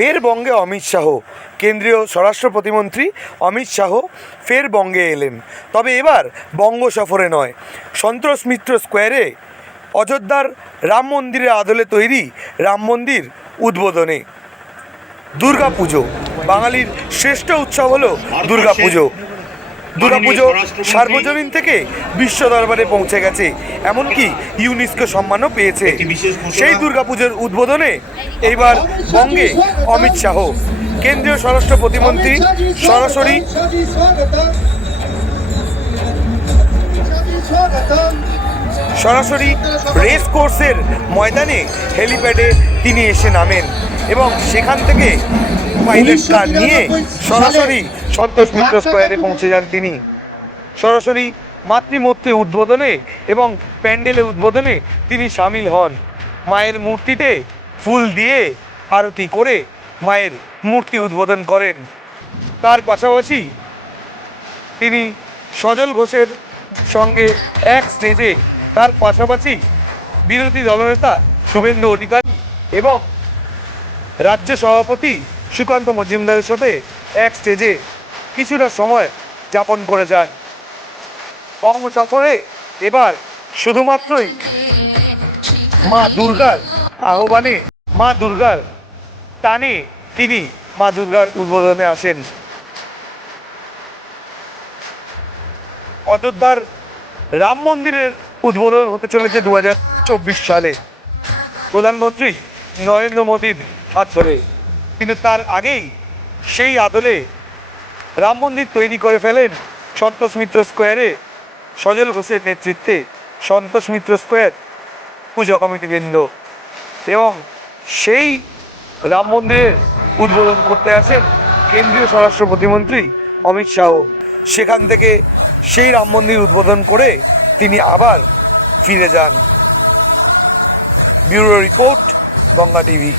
ফের বঙ্গে অমিত শাহ। কেন্দ্রীয় স্বরাষ্ট্র প্রতিমন্ত্রী অমিত শাহ ফের বঙ্গে এলেন। তবে এবার বঙ্গ সফরে নয়। সন্তোষ মিত্র স্কোয়ারে অযোধ্যার রাম মন্দিরের আদলে তৈরি রাম মন্দির উদ্বোধনে দুর্গা পুজো বাঙালির শ্রেষ্ঠ উৎসব হলো দুর্গা পুজো দুর্গাপুজো সার্বজনীন থেকে বিশ্ব দরবারে পৌঁছে গেছে। এমনকি ইউনেস্কো সম্মানও পেয়েছে। সেই দুর্গাপুজোর উদ্বোধনে এইবার বঙ্গে অমিত শাহ। কেন্দ্রীয় স্বরাষ্ট্র প্রতিমন্ত্রী সরাসরি সরাসরি রেস কোর্সের ময়দানে হেলিপ্যাডে তিনি এসে নামেন এবং সেখান থেকে পাইলট কার নিয়ে সরাসরি সন্তোষ মিত্র স্কোয়ারে পৌঁছে যান তিনি। সরাসরি মাতৃমূর্তি উদ্বোধনে এবং প্যান্ডেলের উদ্বোধনে তিনি সামিল হন। মায়ের মূর্তিতে ফুল দিয়ে আরতি করে মায়ের মূর্তি উদ্বোধন করেন। তার পাশাপাশি তিনি সজল ঘোষের সঙ্গে এক স্টেজে তার পাশাপাশি বিরোধী দলনেতা শুভেন্দু অধিকারী এবং রাজ্য সভাপতি সুকান্ত মজুমদারের সাথে এক স্টেজে কিছুটা সময় যাপন করে যান। কর্ম সফরে এবার শুধুমাত্রই মা দুর্গার আহ্বানে, মা দুর্গার টানে তিনি মা দুর্গার উদ্বোধনে আসেন। অযোধ্যার রাম মন্দিরের উদ্বোধন হতে চলেছে দু হাজার চব্বিশ সালে। প্রধানমন্ত্রী নরেন্দ্র মোদীর হাত ধরে। কিন্তু তার আগেই সেই আদলে রাম মন্দির তৈরি করে ফেলেন সন্তোষ মিত্র স্কোয়ারে সজল ঘোষের নেতৃত্বে সন্তোষ মিত্র স্কোয়ার পুজো কমিটি বৃন্দ এবং সেই রাম মন্দিরের উদ্বোধন করতে আসেন কেন্দ্রীয় স্বরাষ্ট্র প্রতিমন্ত্রী অমিত শাহ। সেখান থেকে সেই রাম মন্দির উদ্বোধন করে তিনি আবার ফিরে যান। Bureau report Ganga TV.